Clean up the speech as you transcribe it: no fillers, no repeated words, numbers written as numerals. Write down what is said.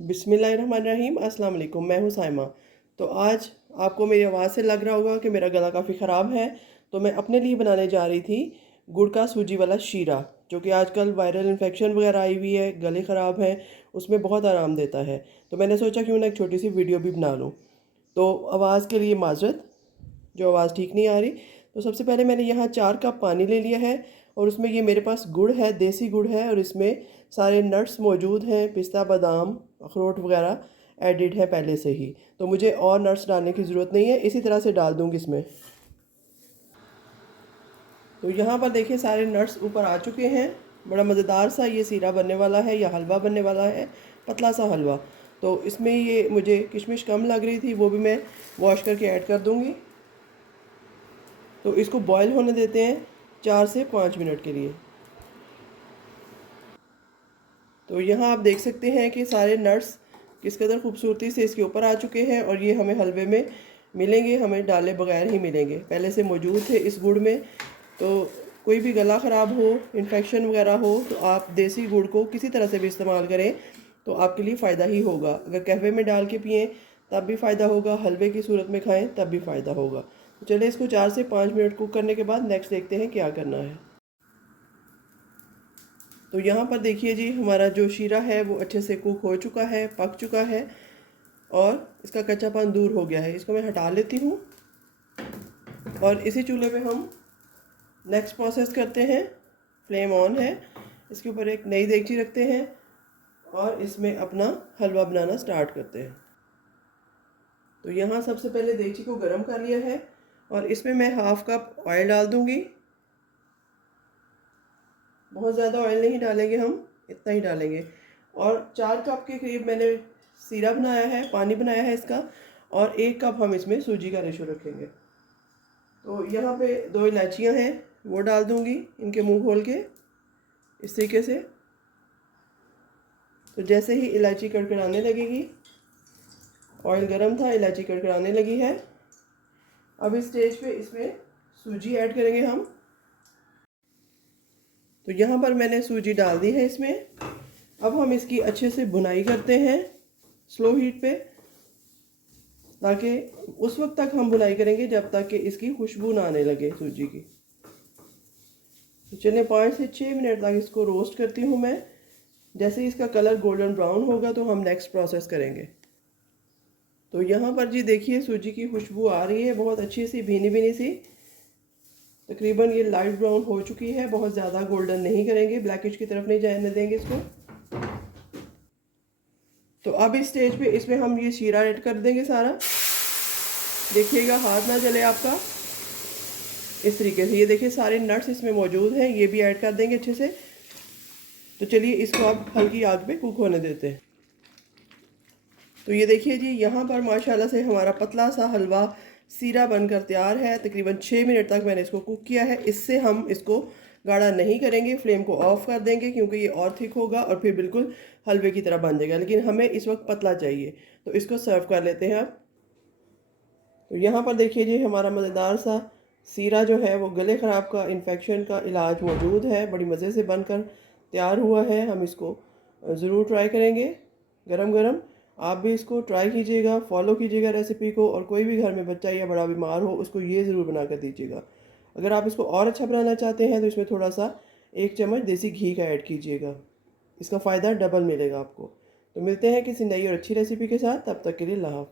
बिस्मिल्लाहिर्रहमानिर्रहीम। अस्सलाम वालेकुम। मैं हूँ साइमा। तो आज आपको मेरी आवाज़ से लग रहा होगा कि मेरा गला काफ़ी ख़राब है, तो मैं अपने लिए बनाने जा रही थी गुड़ का सूजी वाला शीरा, जो कि आजकल वायरल इन्फेक्शन वगैरह आई हुई है, गले ख़राब हैं, उसमें बहुत आराम देता है। तो मैंने सोचा क्यों ना एक छोटी सी वीडियो भी बना लूँ। तो आवाज़ के लिए माजरत, जो आवाज़ ठीक नहीं आ रही। तो सबसे पहले मैंने यहाँ 4 कप पानी ले लिया है और उसमें ये मेरे पास गुड़ है, देसी गुड़ है, और इसमें सारे नट्स मौजूद हैं, पिस्ता, बादाम, अखरोट वगैरह एडिड है पहले से ही। तो मुझे और नट्स डालने की ज़रूरत नहीं है, इसी तरह से डाल दूँगी इसमें। तो यहाँ पर देखिए सारे नट्स ऊपर आ चुके हैं। बड़ा मज़ेदार सा ये सीरा बनने वाला है या हलवा बनने वाला है, पतला सा हलवा। तो इसमें ये मुझे किशमिश कम लग रही थी, वो भी मैं वॉश करके ऐड कर दूँगी। तो इसको बॉईल होने देते हैं 4 से 5 मिनट के लिए। तो यहाँ आप देख सकते हैं कि सारे नट्स किस कदर खूबसूरती से इसके ऊपर आ चुके हैं और ये हमें हलवे में मिलेंगे, हमें डाले बगैर ही मिलेंगे, पहले से मौजूद थे इस गुड़ में। तो कोई भी गला ख़राब हो, इन्फेक्शन वगैरह हो, तो आप देसी गुड़ को किसी तरह से भी इस्तेमाल करें तो आपके लिए फ़ायदा ही होगा। अगर कहवे में डाल के पिएँ तब भी फ़ायदा होगा, हलवे की सूरत में खाएँ तब भी फ़ायदा होगा। तो चलिए इसको 4 से 5 मिनट कुक करने के बाद नेक्स्ट देखते हैं क्या करना है। तो यहाँ पर देखिए जी, हमारा जो शीरा है वो अच्छे से कुक हो चुका है, पक चुका है और इसका कच्चापन दूर हो गया है। इसको मैं हटा लेती हूँ और इसी चूल्हे पे हम नेक्स्ट प्रोसेस करते हैं। फ्लेम ऑन है, इसके ऊपर एक नई देगची रखते हैं और इसमें अपना हलवा बनाना स्टार्ट करते हैं। तो यहाँ सबसे पहले देगची को गर्म कर लिया है और इसमें मैं हाफ़ कप ऑयल डाल दूँगी। बहुत ज़्यादा ऑयल नहीं डालेंगे हम, इतना ही डालेंगे। और 4 कप के करीब मैंने सीरा बनाया है, पानी बनाया है इसका, और 1 कप हम इसमें सूजी का रेशो रखेंगे। तो यहाँ पे 2 इलायचियाँ हैं, वो डाल दूँगी इनके मुंह खोल के इस तरीके से। तो जैसे ही इलायची कड़कड़ाने लगेगी, ऑयल गर्म था, इलायची कड़कड़ाने लगी है, अब इस स्टेज पे इसमें सूजी ऐड करेंगे हम। तो यहाँ पर मैंने सूजी डाल दी है इसमें। अब हम इसकी अच्छे से भुनाई करते हैं स्लो हीट पे, ताकि उस वक्त तक हम भुनाई करेंगे जब तक कि इसकी खुशबू ना आने लगे सूजी की। तो चलिए 5 से 6 मिनट तक इसको रोस्ट करती हूँ मैं। जैसे ही इसका कलर गोल्डन ब्राउन होगा तो हम नेक्स्ट प्रोसेस करेंगे। तो यहाँ पर जी देखिए सूजी की खुशबू आ रही है बहुत अच्छी सी, भीनी भीनी सी। तकरीबन ये लाइट ब्राउन हो चुकी है, बहुत ज़्यादा गोल्डन नहीं करेंगे, ब्लैकिश की तरफ नहीं जाने देंगे इसको। तो अब इस स्टेज पे इसमें हम ये शीरा ऐड कर देंगे सारा। देखिएगा हाथ ना जले आपका, इस तरीके से। ये देखिए सारे नट्स इसमें मौजूद हैं, ये भी ऐड कर देंगे अच्छे से। तो चलिए इसको अब हल्की आग पे कुक होने देते हैं। तो ये देखिए जी, यहाँ पर माशाल्लाह से हमारा पतला सा हलवा सीरा बनकर तैयार है। तकरीबन 6 मिनट तक मैंने इसको कुक किया है। इससे हम इसको गाढ़ा नहीं करेंगे, फ्लेम को ऑफ कर देंगे, क्योंकि ये और थिक होगा और फिर बिल्कुल हलवे की तरह बन जाएगा। लेकिन हमें इस वक्त पतला चाहिए, तो इसको सर्व कर लेते हैं अब। तो यहाँ पर देखिए जी, हमारा मज़ेदार सा सीरा जो है वो गले ख़राब का, इन्फेक्शन का इलाज मौजूद है, बड़ी मज़े से बनकर तैयार हुआ है। हम इसको ज़रूर ट्राई करेंगे गरम गरम। आप भी इसको ट्राई कीजिएगा, फॉलो कीजिएगा रेसिपी को, और कोई भी घर में बच्चा या बड़ा बीमार हो उसको ये ज़रूर बना कर दीजिएगा। अगर आप इसको और अच्छा बनाना चाहते हैं तो इसमें थोड़ा सा 1 चम्मच देसी घी का ऐड कीजिएगा, इसका फ़ायदा डबल मिलेगा आपको। तो मिलते हैं किसी नई और अच्छी रेसिपी के साथ, तब तक के लिए अल्लाह हाफ़िज़।